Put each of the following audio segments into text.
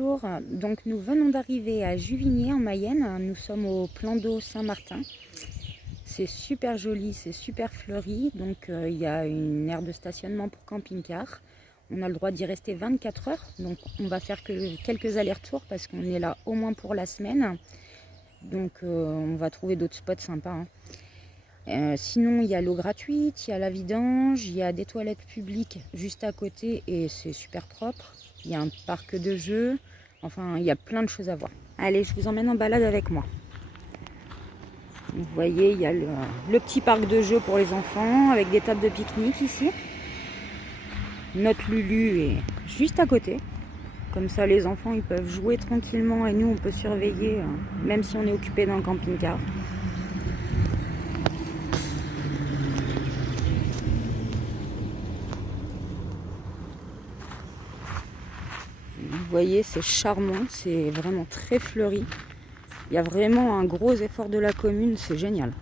Bonjour, donc nous venons d'arriver à Juvigny en Mayenne, nous sommes au plan d'eau Saint-Martin. C'est super joli, c'est super fleuri, donc il y a une aire de stationnement pour camping-car. On a le droit d'y rester 24 heures, donc on va faire que quelques allers-retours parce qu'on est là au moins pour la semaine. Donc on va trouver d'autres spots sympas. Sinon, il y a l'eau gratuite, il y a la vidange, il y a des toilettes publiques juste à côté et c'est super propre. Il y a un parc de jeux, enfin, il y a plein de choses à voir. Allez, je vous emmène en balade avec moi. Vous voyez, il y a le petit parc de jeux pour les enfants avec des tables de pique-nique ici. Notre Lulu est juste à côté. Comme ça, les enfants ils peuvent jouer tranquillement et nous, on peut surveiller, même si on est occupé dans le camping-car. Vous voyez, c'est charmant, c'est vraiment très fleuri. Il y a vraiment un gros effort de la commune, c'est génial.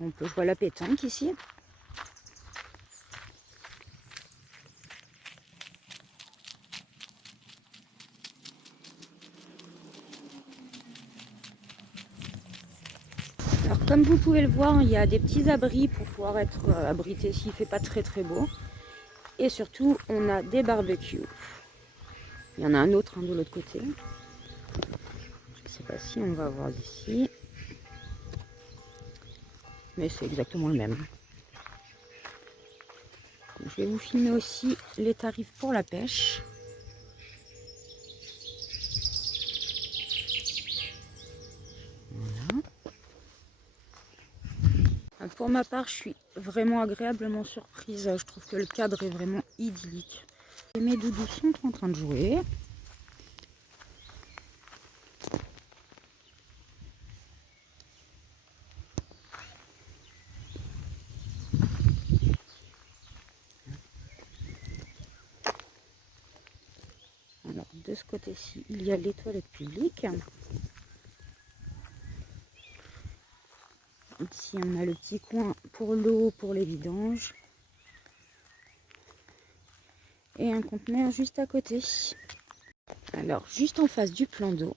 On peut jouer à la pétanque ici. Alors comme vous pouvez le voir, il y a des petits abris pour pouvoir être abrité s'il ne fait pas très beau. Et surtout, on a des barbecues. Il y en a un autre de l'autre côté. Je ne sais pas si on va voir ici. Mais c'est exactement le même. Je vais vous filmer aussi les tarifs pour la pêche. Voilà. Pour ma part, je suis vraiment agréablement surprise. Je trouve que le cadre est vraiment idyllique. Et mes doudous sont en train de jouer. Alors, de ce côté-ci, il y a les toilettes publiques. Ici, on a le petit coin pour l'eau, pour les vidanges. Et un conteneur juste à côté. Alors, juste en face du plan d'eau,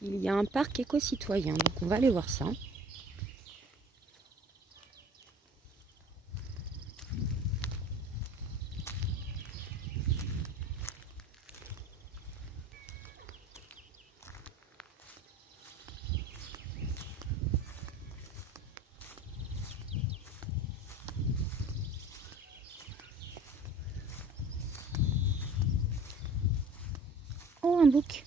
il y a un parc éco-citoyen. Donc, on va aller voir ça. Oh, un bouc.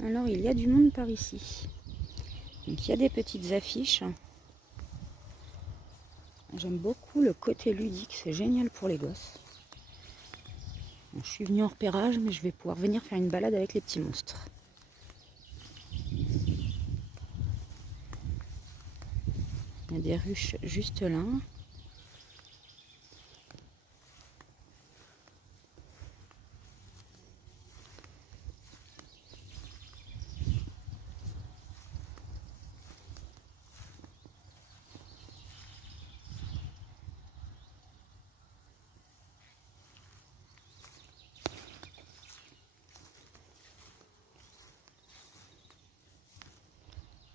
Alors, il y a du monde par ici. Donc, il y a des petites affiches. J'aime beaucoup le côté ludique, c'est génial pour les gosses. Bon, je suis venue en repérage, mais je vais pouvoir venir faire une balade avec les petits monstres. Il y a des ruches juste là.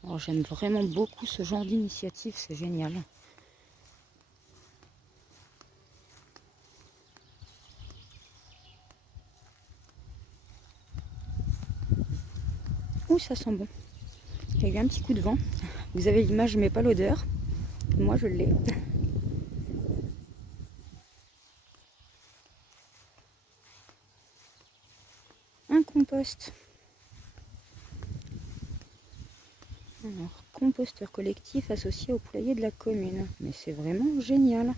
Alors, j'aime vraiment beaucoup ce genre d'initiative, c'est génial. Ouh, ça sent bon. Il y a eu un petit coup de vent. Vous avez l'image mais pas l'odeur. Moi, je l'ai. Un compost. Alors, composteur collectif associé au poulailler de la commune. Mais c'est vraiment génial.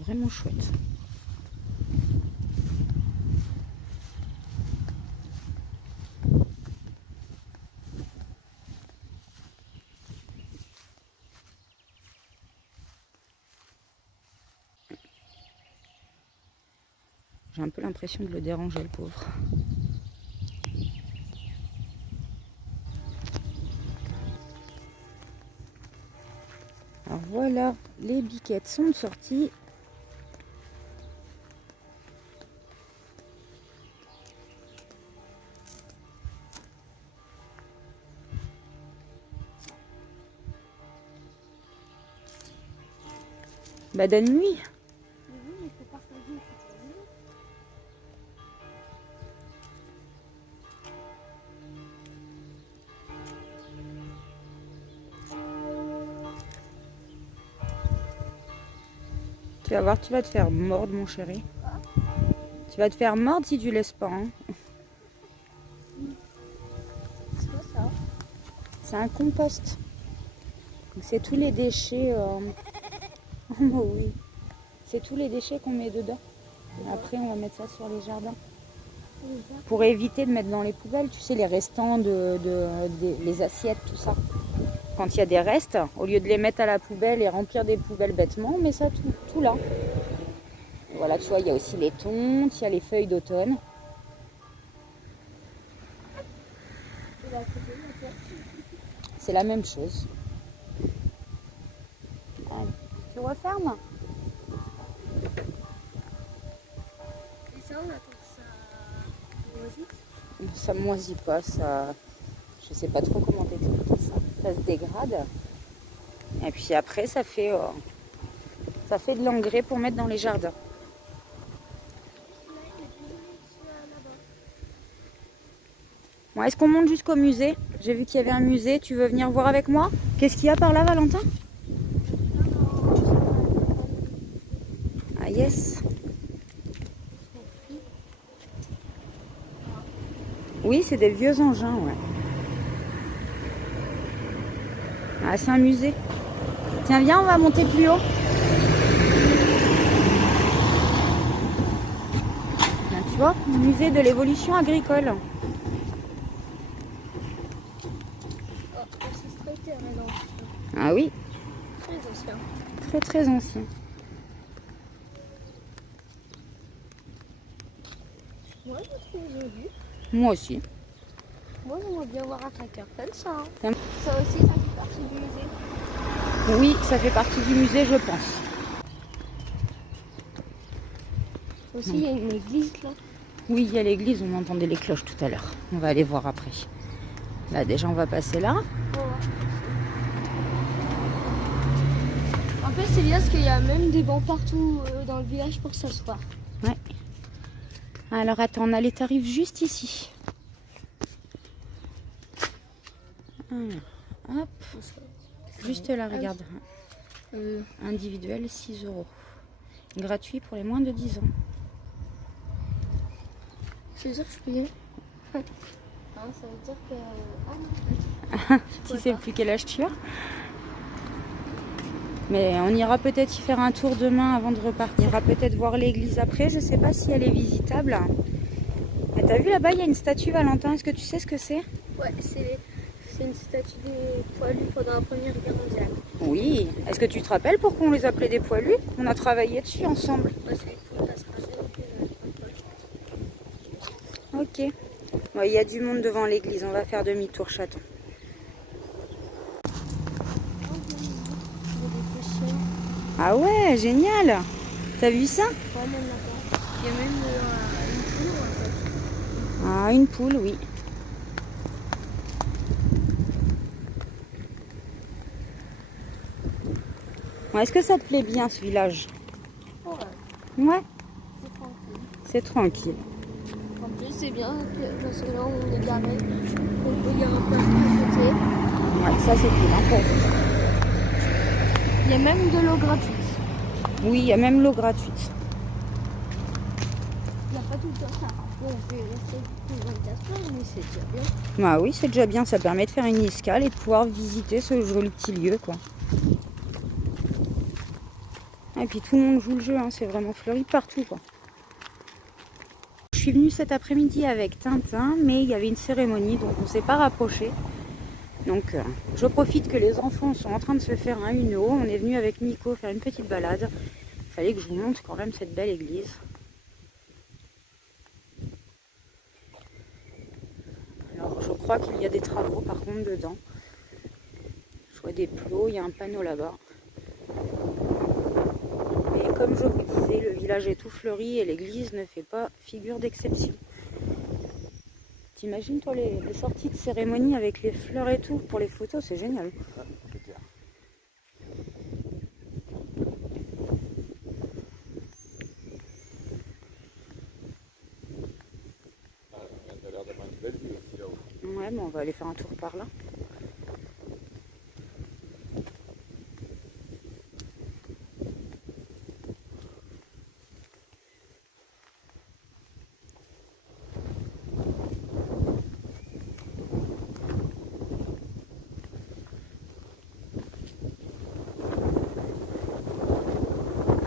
vraiment chouette. J'ai un peu l'impression de le déranger, le pauvre. Alors voilà, les biquettes sont sorties. Bah donne-lui. Tu vas voir, tu vas te faire mordre, mon chéri. Tu vas te faire mordre si tu laisses pas. Hein. C'est quoi ça? C'est un compost. C'est tous les déchets. Oh oui. C'est tous les déchets qu'on met dedans. Après, on va mettre ça sur les jardins. Pour éviter de mettre dans les poubelles, tu sais, les restants les assiettes, tout ça. Quand il y a des restes, au lieu de les mettre à la poubelle et remplir des poubelles bêtement, on met ça tout là. Et voilà, tu vois, il y a aussi les tontes, il y a les feuilles d'automne. C'est la même chose. Allez, tu refermes. Et ça, on attend que ça moisisse? Ça moisit pas, ça... Je sais pas trop comment t'expliquer ça. Ça se dégrade. Et puis après, ça fait de l'engrais pour mettre dans les jardins. Bon, est-ce qu'on monte jusqu'au musée? J'ai vu qu'il y avait un musée. Tu veux venir voir avec moi? Qu'est-ce qu'il y a par là, Valentin? Ah yes. Oui, c'est des vieux engins, ouais. Ah, c'est un musée. Tiens, viens, on va monter plus haut. Là, tu vois, musée de l'évolution agricole. Ah oui. Très ancien. Très très ancien. Moi, je trouve joli. Moi aussi. Moi, j'aimerais bien voir un tracteur comme ça. Tiens. Ça aussi, ça fait partie du musée. Oui, ça fait partie du musée, je pense. Aussi, il y a une église là. Oui, il y a l'église, on entendait les cloches tout à l'heure. On va aller voir après. Là, déjà, on va passer là. En fait, c'est bien parce qu'il y a même des bancs partout dans le village pour s'asseoir. Ouais. Alors, attends, allez, t'arrives juste ici. Hop. Juste là, regarde. Individuel, 6 €. Gratuit pour les moins de 10 ans. C'est sûr que je peux y aller. Ça veut dire que... Tu sais plus quel âge tu as. Mais on ira peut-être y faire un tour demain avant de repartir. On ira peut-être voir l'église après. Je sais pas si elle est visitable. Mais t'as vu là-bas, il y a une statue, Valentin. Est-ce que tu sais ce que c'est? Ouais, c'est une statue des poilus pendant la Première Guerre mondiale. Oui. Est-ce que tu te rappelles pourquoi on les appelait des poilus? On a travaillé dessus ensemble. Ouais, c'est les poules parce que Ok. Bon, il y a du monde devant l'église. On va faire demi-tour, chaton. Ah ouais, génial. T'as vu ça? Ouais, même là-bas. Il y a même une poule en fait. Ah, une poule, oui. Bon, est-ce que ça te plaît bien ce village? Ouais. Ouais, C'est tranquille. c'est tranquille. En plus, c'est bien parce que là où on est garé, il y a un parc à côté. Ouais, ça c'est cool. Hein, Il y a même de l'eau gratuite. oui, il y a même l'eau gratuite. Il n'y a pas tout le temps ça. Bon, on peut rester plus 24 heures, mais c'est déjà bien. Bah oui, c'est déjà bien. Ça permet de faire une escale et de pouvoir visiter ce joli petit lieu, quoi. Et puis tout le monde joue le jeu, hein. C'est vraiment fleuri partout, quoi. Je suis venue cet après-midi avec Tintin, mais il y avait une cérémonie, donc on ne s'est pas rapproché. Donc je profite que les enfants sont en train de se faire un uno. On est venu avec Nico faire une petite balade. Il fallait que je vous montre quand même cette belle église. Alors je crois qu'il y a des travaux par contre dedans. Je vois des plots, il y a un panneau là-bas. Et comme je vous disais, le village est tout fleuri et l'église ne fait pas figure d'exception. T'imagines toi les sorties de cérémonie avec les fleurs et tout pour les photos, c'est génial. Ouais, c'est clair. T'as l'air d'avoir une belle vue aussi là-haut. Ouais, mais on va aller faire un tour par là.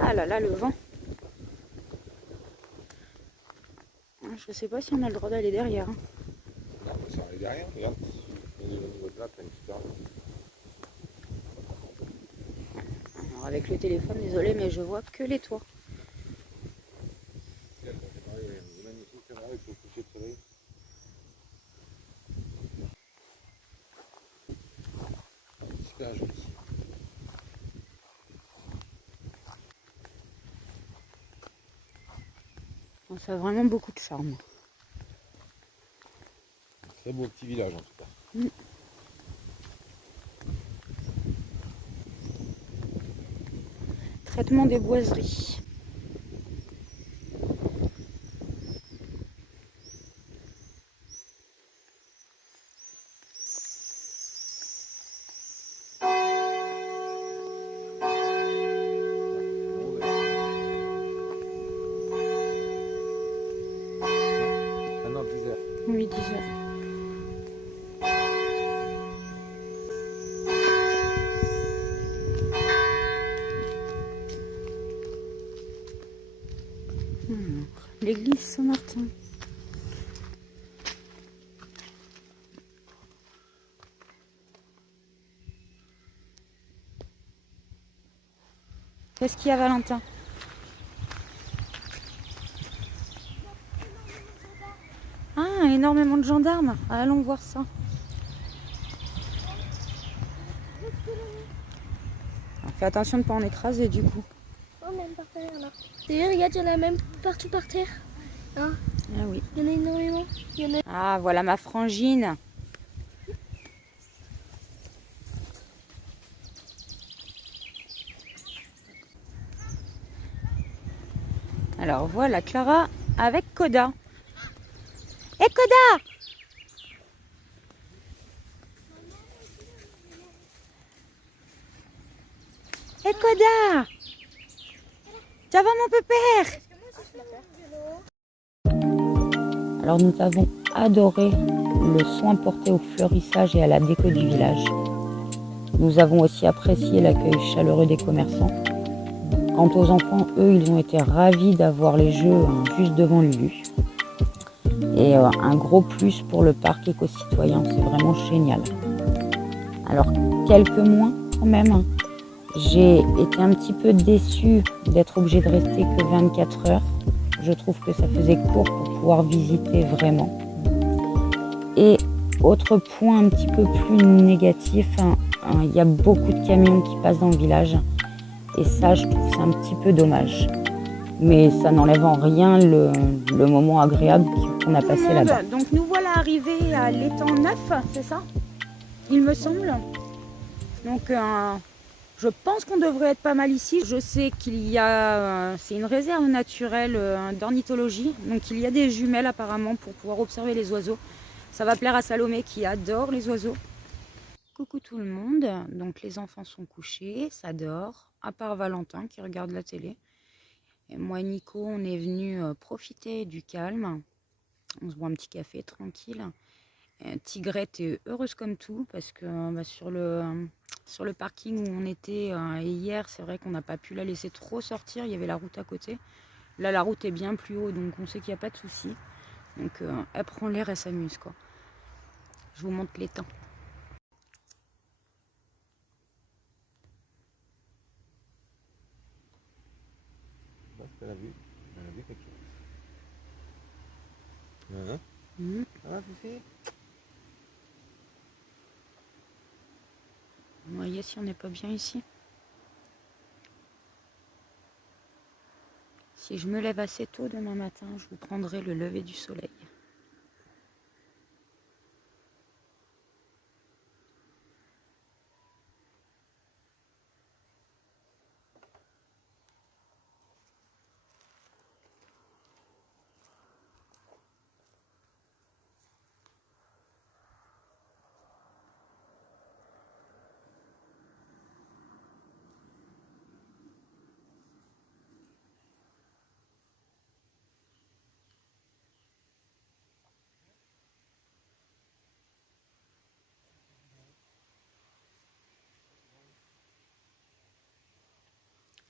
Ah là là, le vent. Je sais pas si on a le droit d'aller derrière. Non, mais ça arrive derrière, regarde. Au niveau de là, t'as une super vue. Alors avec le téléphone, désolé, mais je vois que les toits. C'est magnifique là avec le coucher de soleil. Super joli. Ça a vraiment beaucoup de charme. Très beau petit village en tout cas. Mm. Traitement des boiseries. Ah non, 10 heures. Oui, 10 heures. L'église Saint-Martin. Qu'est-ce qu'il y a, Valentin? Ah, énormément de gendarmes. Allons voir ça. Fais attention de ne pas en écraser du coup. Oh, même par terre là. D'ailleurs, regarde, il y en a même partout par terre. Hein, Ah oui. il y en a énormément. Il y en a... Ah, voilà ma frangine. Alors voilà Clara avec Koda. Hé Koda! Hé Koda! Ça va mon pépère? Alors nous avons adoré le soin porté au fleurissage et à la déco du village. Nous avons aussi apprécié l'accueil chaleureux des commerçants. Quant aux enfants, eux, ils ont été ravis d'avoir les jeux juste devant Lulu. Et un gros plus pour le parc éco-citoyen, c'est vraiment génial. Alors, quelques moins quand même. J'ai été un petit peu déçue d'être obligée de rester que 24 heures. Je trouve que ça faisait court pour pouvoir visiter vraiment. Et autre point un petit peu plus négatif, il y a beaucoup de camions qui passent dans le village. Et ça, je trouve ça un petit peu dommage. Mais ça n'enlève en rien le moment agréable qu'on a passé là-bas. Donc nous voilà arrivés à l'étang 9, c'est ça? Il me semble. Donc je pense qu'on devrait être pas mal ici. Je sais qu'il y a, c'est une réserve naturelle d'ornithologie. Donc il y a des jumelles apparemment pour pouvoir observer les oiseaux. Ça va plaire à Salomé qui adore les oiseaux. Coucou tout le monde. Donc les enfants sont couchés, ça dort. À part Valentin qui regarde la télé. Et moi et Nico, on est venu profiter du calme. On se boit un petit café tranquille. Tigrette est heureuse comme tout parce que sur le parking où on était hier, c'est vrai qu'on n'a pas pu la laisser trop sortir. Il y avait la route à côté. Là, la route est bien plus haut, donc on sait qu'il n'y a pas de souci. Donc elle prend l'air, elle s'amuse quoi. Je vous montre l'étang. Elle a vu quelque chose. Hein? Ça va, Fifi? Vous voyez si on n'est pas bien ici. Si je me lève assez tôt demain matin, je vous prendrai le lever du soleil.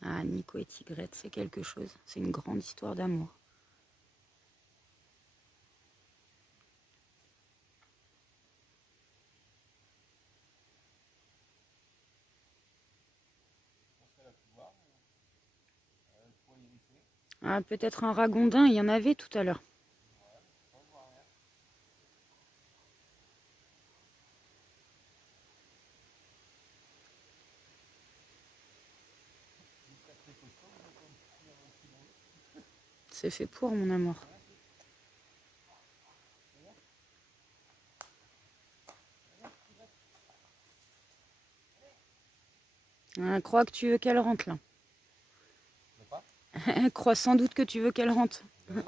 Ah, Nico et Tigrette, c'est quelque chose. C'est une grande histoire d'amour. Ah, peut-être un ragondin, il y en avait tout à l'heure. C'est fait pour, mon amour. Elle croit que tu veux qu'elle rentre, là. Elle croit sans doute que tu veux qu'elle rentre. Il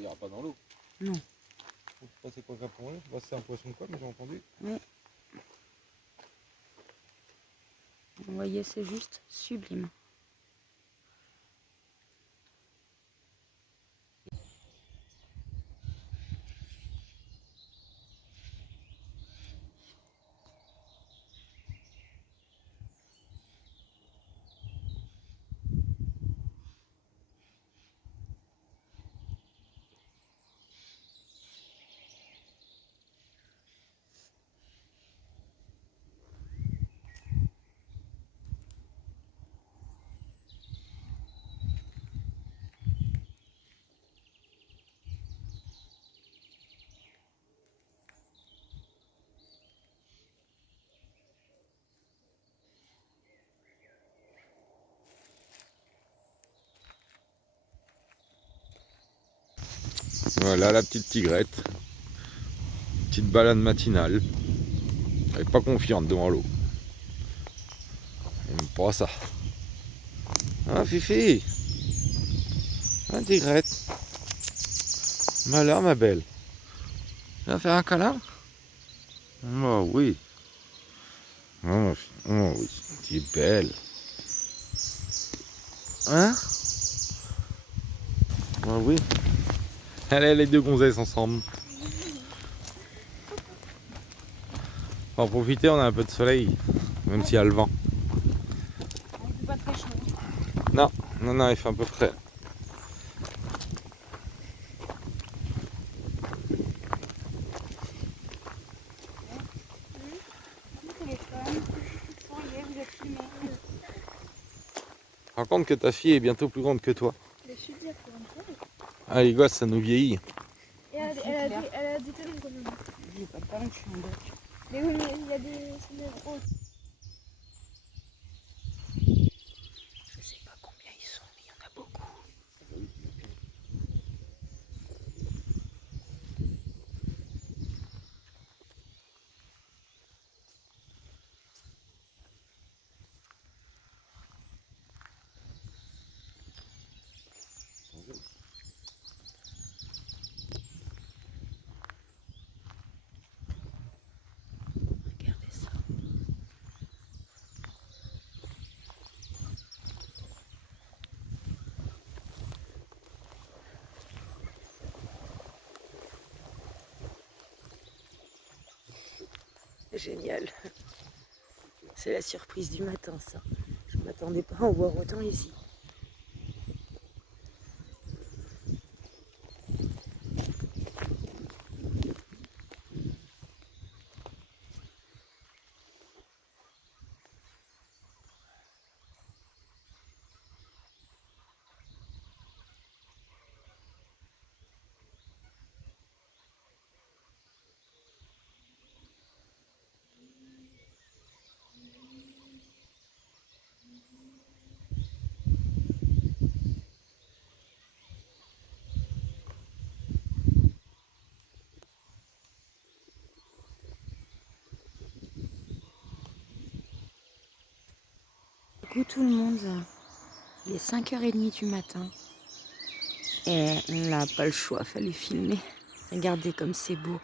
ira pas dans l'eau. Non. Je sais pas c'est quoi ça pour eux. Je sais pas si c'est un poisson de quoi, mais j'ai entendu. Oui. Vous voyez, c'est juste sublime. Voilà la petite Tigrette. Petite balade matinale. Elle est pas confiante devant l'eau. Elle aime pas ça. Ah Fifi. Ah Tigrette. Malheur ma belle. Tu vas faire un câlin? Oh oui. Oh oui. Tu es belle. Hein? Oh oui. Allez les deux gonzesses ensemble. Pour en profiter, on a un peu de soleil. Même s'il y a le vent. Il fait pas très chaud. Non, il fait un peu frais. Rends compte que ta fille est bientôt plus grande que toi. Ah les gosses, ça nous vieillit. Et elle a des télés quand même. J'ai pas de parole, je suis en bloc. Mais oui, mais il y a des gros. Je sais pas combien ils sont, mais il y en a beaucoup. Regardez ça. Génial. C'est la surprise du matin, ça. Je ne m'attendais pas à en voir autant ici. Coucou tout le monde, il est 5h30 du matin et on n'a pas le choix, fallait filmer. Regardez comme c'est beau.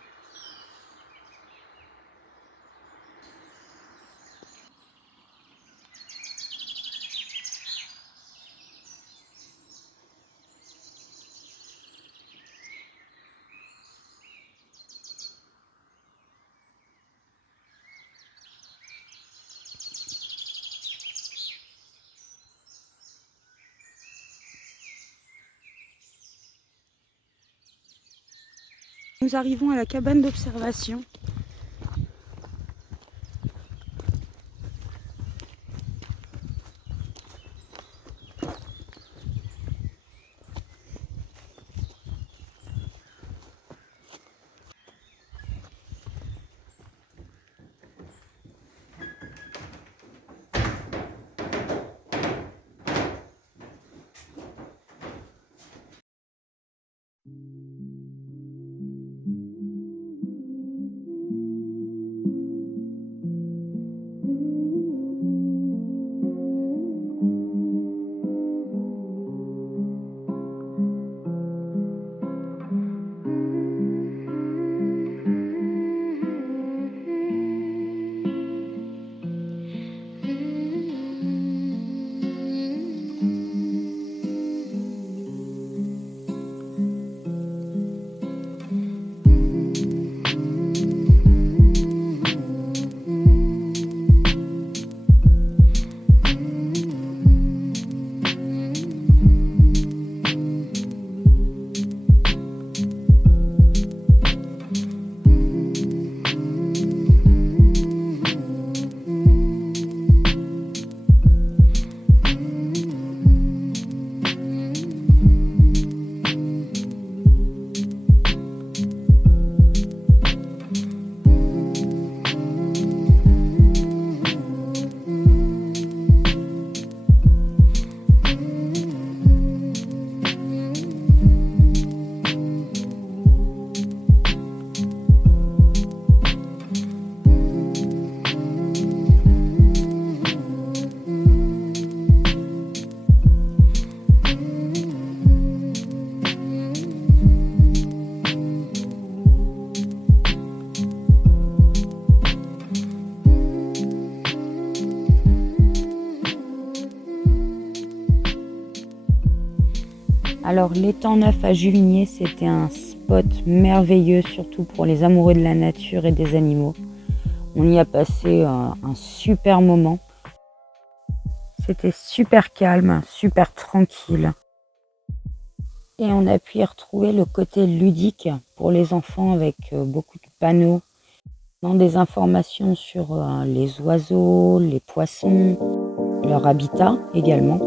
Nous arrivons à la cabane d'observation. Alors l'étang neuf à Juvigné, c'était un spot merveilleux, surtout pour les amoureux de la nature et des animaux. On y a passé un super moment. C'était super calme, super tranquille. Et on a pu y retrouver le côté ludique pour les enfants avec beaucoup de panneaux, des informations sur les oiseaux, les poissons, leur habitat également.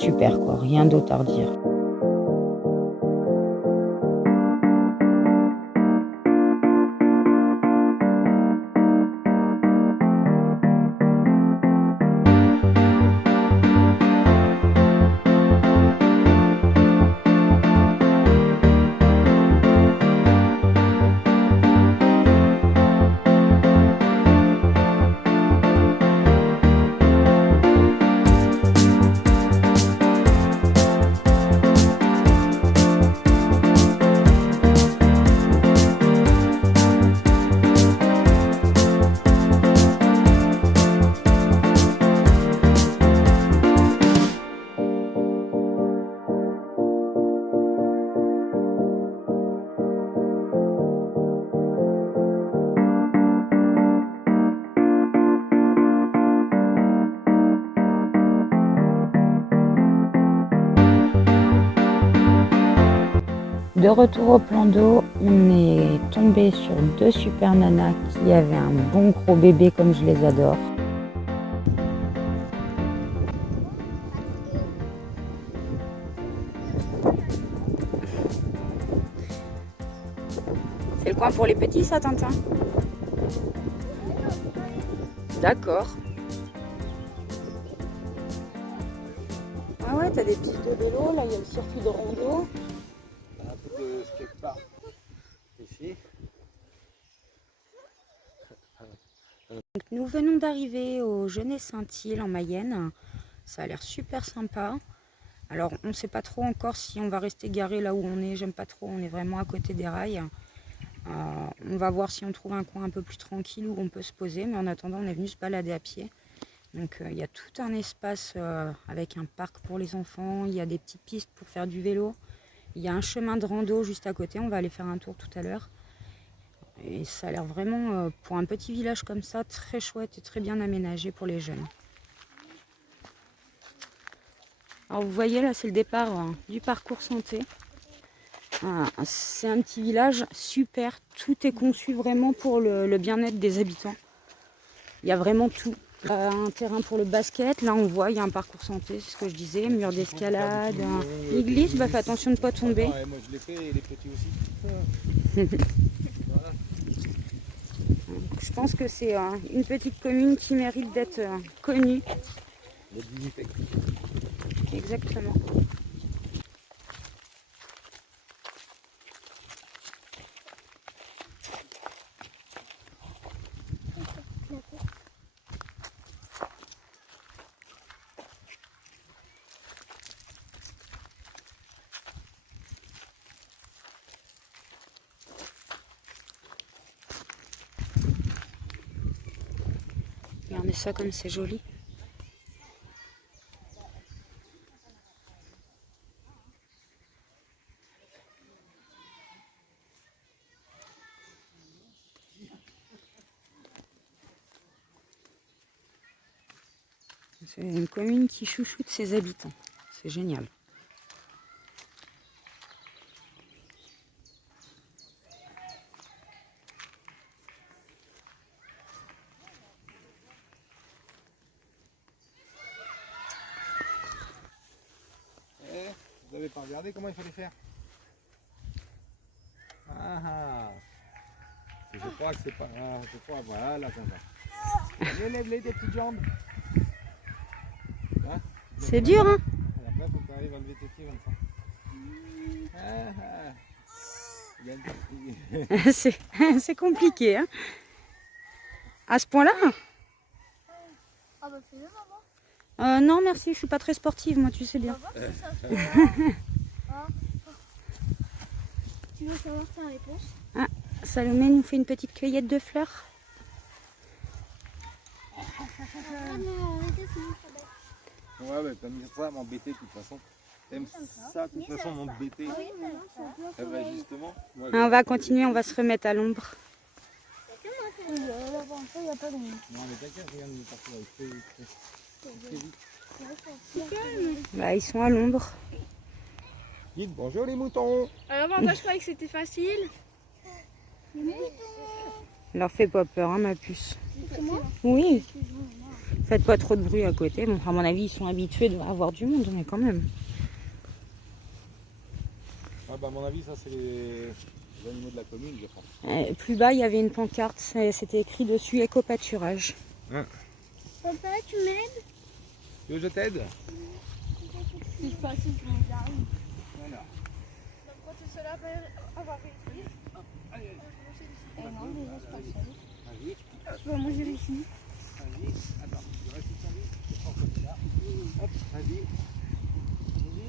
Super quoi, rien d'autre à redire. De retour au plan d'eau, on est tombé sur deux super nanas qui avaient un bon gros bébé comme je les adore. C'est le coin pour les petits ça, Tintin? D'accord. Ah ouais, t'as des pistes de vélo, là il y a le circuit de rando. Un peu de skatepark ici. Donc, nous venons d'arriver au Genêt-Saint-Île en Mayenne. Ça a l'air super sympa. Alors on ne sait pas trop encore si on va rester garé là où on est. J'aime pas trop, on est vraiment à côté des rails. On va voir si on trouve un coin un peu plus tranquille où on peut se poser. Mais en attendant, on est venu se balader à pied. Donc il y a tout un espace avec un parc pour les enfants. Il y a des petites pistes pour faire du vélo. Il y a un chemin de rando juste à côté. On va aller faire un tour tout à l'heure. Et ça a l'air vraiment, pour un petit village comme ça, très chouette et très bien aménagé pour les jeunes. Alors vous voyez là, c'est le départ du parcours santé. C'est un petit village super, tout est conçu vraiment pour le bien-être des habitants. Il y a vraiment tout. Un terrain pour le basket, là on voit, il y a un parcours santé, c'est ce que je disais, mur d'escalade, il glisse, bah fais attention de ne pas tomber. Moi je l'ai fait et les petits aussi. Voilà. Je pense que c'est une petite commune qui mérite d'être connue. Le dignité. Exactement. Regardez ça comme c'est joli. C'est une commune qui chouchoute ses habitants. C'est génial. Vous n'avez pas regardé comment il fallait faire? Ah, je crois que c'est pas. Ah, je crois, voilà, comme ça. Lève-les des petites jambes. Hein? C'est dur, hein? Et après, il faut que tu arrives à lever tes pieds comme ça. Il y a une petite- C'est compliqué, hein? À ce point-là? Ah bah fais-le maman. Non, merci, je suis pas très sportive, moi, tu sais bien. On va voir si ça se fait. Tu veux savoir ta réponse? Salomé nous fait une petite cueillette de fleurs. Ah non, arrêtez, sinon ça bête. Ouais, bah, comme ça, m'embêter de toute façon. T'aimes ça, de toute façon, m'embêter. Oui, mais non, ça bloque. Eh ben, justement. Moi, On va continuer, on va se remettre à l'ombre. Oui, là, bon, ça, il n'y a pas de... Non, mais t'inquiète, regarde, il est parti là. Très vite. Bah, ils sont à l'ombre. Dites bonjour les moutons. Alors, moi, je croyais que c'était facile. Leur fais pas peur, hein, ma puce. C'est moi? Oui. Faites pas trop de bruit à côté. Bon, à mon avis, ils sont habitués à avoir du monde, mais quand même. Ah, bah, à mon avis, ça, c'est les animaux de la commune, je pense. Plus bas, il y avait une pancarte. C'était écrit dessus éco-pâturage. Papa, tu m'aides? Tu veux que je t'aide? C'est facile, je m'en arrive. Voilà. Donc, quand c'est cela, on va réussir. Allez, Non, déjà, c'est pas seul. vas-y. Je vais manger ici. Vas-y. Attends, je reste sur lui. Je prends celui-là. Hop, vas-y. Vas-y.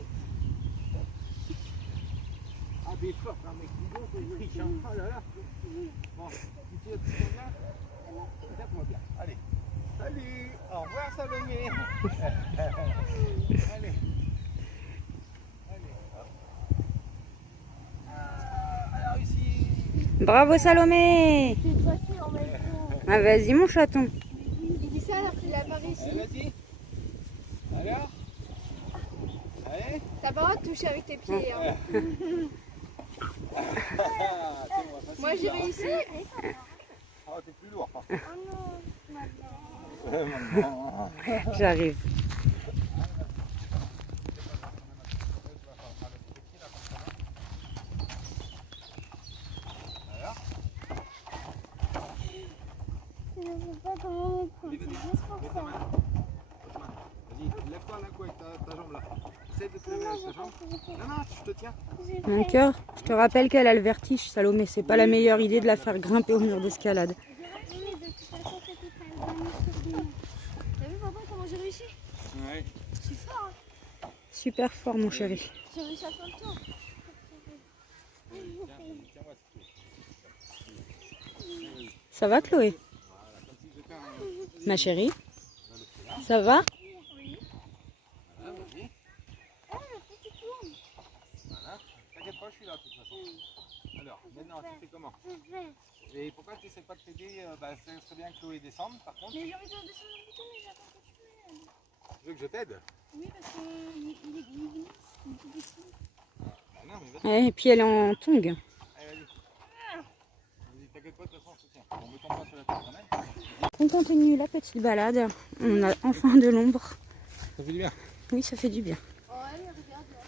Ah, des fortes, un mec qui gonfle, c'est riche, hein. Oh là là. Bon, tu tires bien? Regarde-moi bien. Allez. Salut. Au revoir, Salomé. Allez. Allez. Hop. Alors ici. Bravo, Salomé! C'est facile en même temps. Ah, vas-y, mon chaton. Il dit ça alors qu'il a pas réussi. Allez, vas-y. Alors. Allez. T'as pas le droit de toucher avec tes pieds. Hein. Moi j'ai réussi. Ah, t'es plus lourd par contre. Oh non. J'arrive. Je ne sais pas comment me prendre. C'est juste pour ça. Vas-y, lève-toi d'un coup avec ta jambe là. Essaye de te lever avec ta jambe. Non, non, je te tiens. Mon cœur, je te rappelle qu'elle a le vertige, Salomé. C'est pas la meilleure idée de la faire grimper au mur d'escalade. T'as vu papa comment j'ai réussi? Ouais. Je suis fort. Hein. Super fort, mon chéri. J'ai réussi à faire le tour. Ça va, Chloé? Ma chérie? Ça va? Voilà, vas-y. Voilà. T'inquiète pas, je suis là de toute façon. Alors, maintenant, tu fais comment? Et pourquoi tu n'essaies pas de t'aider? Ce serait bien que Chloé descende, par contre. Mais j'ai envie de descendre un petit peu, mais j'attends que tu m'aides. Tu veux que je t'aide? Oui, parce qu'il est tout petit. Bah non, mais vas-y. Ouais, et puis elle est en tongs. Allez, vas-y. Vas-y, t'inquiète pas, de toute façon, je te tiens. On me tombe pas sur la tête quand même. On continue la petite balade. On a enfin de l'ombre. Ça fait du bien. Oui, ça fait du bien. Oh, allez, regarde là.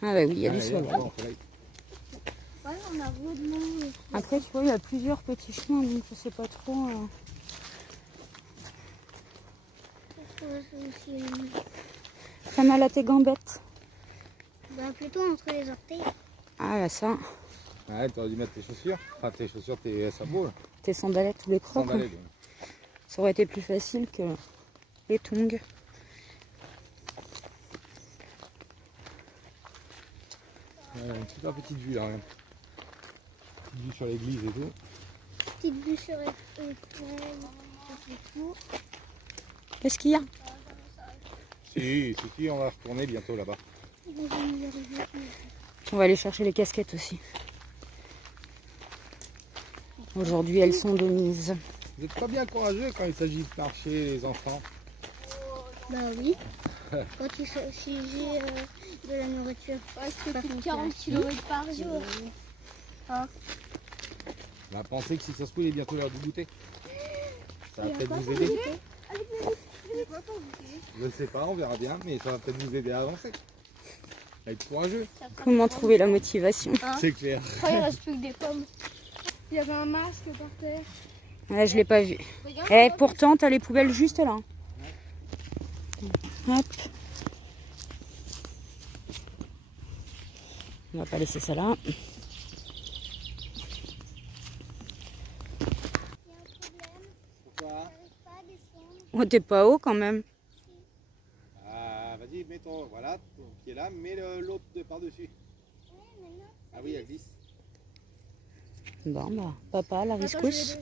Ah bah oui, il y a du soleil. Ouais, on a vraiment. Après, tu vois, il y a plusieurs petits chemins, donc je sais pas trop. T'as mal à tes gambettes? Bah, plutôt entre les orteils. Ah là, ça. Ouais, t'aurais dû mettre tes chaussures. Enfin, tes chaussures, tes sabots. Là. Tes sandalettes ou les crocs. Sandales, Hein. Ça aurait été plus facile que les tongs. Une super petite vue là. Regarde. Petite vue sur l'église et tout. Petite vue sur les tout. Qu'est-ce qu'il y a? Si, on va retourner bientôt là-bas. On va aller chercher les casquettes aussi. Aujourd'hui, elles sont de mise. Vous n'êtes pas bien courageux quand il s'agit de marcher, les enfants. Bah oui. Quand il s'agit de la nourriture. Ouais, c'est plus de 40 km par jour. Hein? Bah, pensez que si ça se trouve, il est bientôt l'heure du goûter. Ça va peut-être vous aider. Je ne sais pas, on verra bien, mais ça va peut-être vous aider à avancer. À être courageux. Comment trouver la motivation? Hein? C'est clair. Oh, il reste plus que des pommes. Il y avait un masque par terre. Ouais, je l'ai pas vu. Regarde, Et pourtant, t'as les poubelles juste là. Hop. On va pas laisser ça là. Pourquoi? Oh, t'es pas haut quand même. Ah, vas-y, mets ton. Voilà, ton pied là, mets l'autre par-dessus. Ah oui, elle glisse. Bon, bah, papa, la rescousse.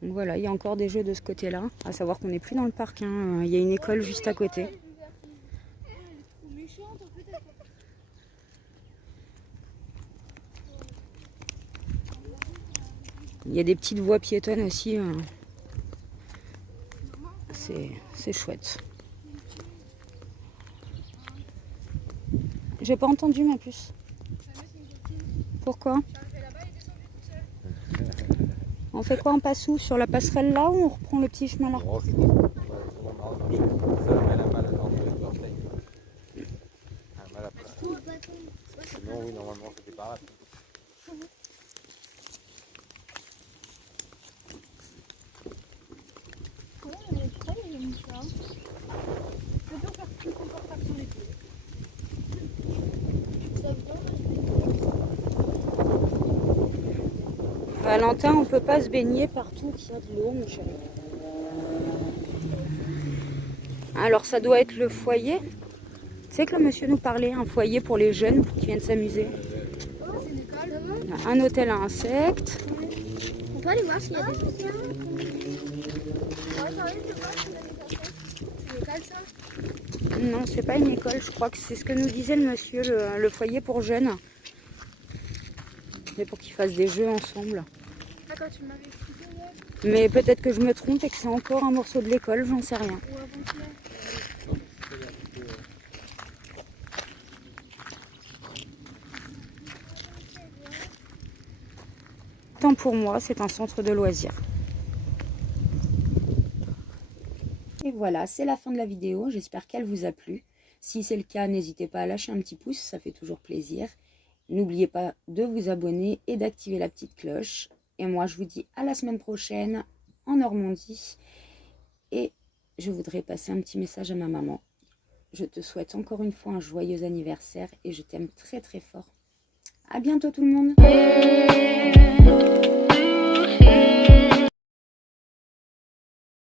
Donc voilà, il y a encore des jeux de ce côté-là. À savoir qu'on n'est plus dans le parc. Hein. Il y a une école juste à côté. Il y a des petites voies piétonnes aussi. C'est chouette. J'ai pas entendu ma puce. Pourquoi? On fait quoi? On passe où? Sur la passerelle là ou on reprend le petit chemin là? Oh, c'est bon. Ça elle a mal dans les orteils. Elle a mal à place. Sinon, oui, normalement, c'était pas grave. Valentin, on peut pas se baigner partout qu'il y a de l'eau, mon chéri. Alors ça doit être le foyer. Tu sais que le monsieur nous parlait, un foyer pour les jeunes qui viennent s'amuser. Un hôtel à insectes. On peut aller voir s'il y a des Non, c'est pas une école, je crois que c'est ce que nous disait le monsieur, le foyer pour jeunes. Mais pour qu'ils fassent des jeux ensemble. Ah, quand tu m'avais expliqué, ouais. Mais peut-être que je me trompe et que c'est encore un morceau de l'école, j'en sais rien. Ou avant-hier. temps pour moi, c'est un centre de loisirs. Et voilà, c'est la fin de la vidéo, j'espère qu'elle vous a plu. Si c'est le cas, n'hésitez pas à lâcher un petit pouce, ça fait toujours plaisir. N'oubliez pas de vous abonner et d'activer la petite cloche. Et moi, je vous dis à la semaine prochaine en Normandie. Et je voudrais passer un petit message à ma maman. Je te souhaite encore une fois un joyeux anniversaire et je t'aime très très fort. À bientôt tout le monde!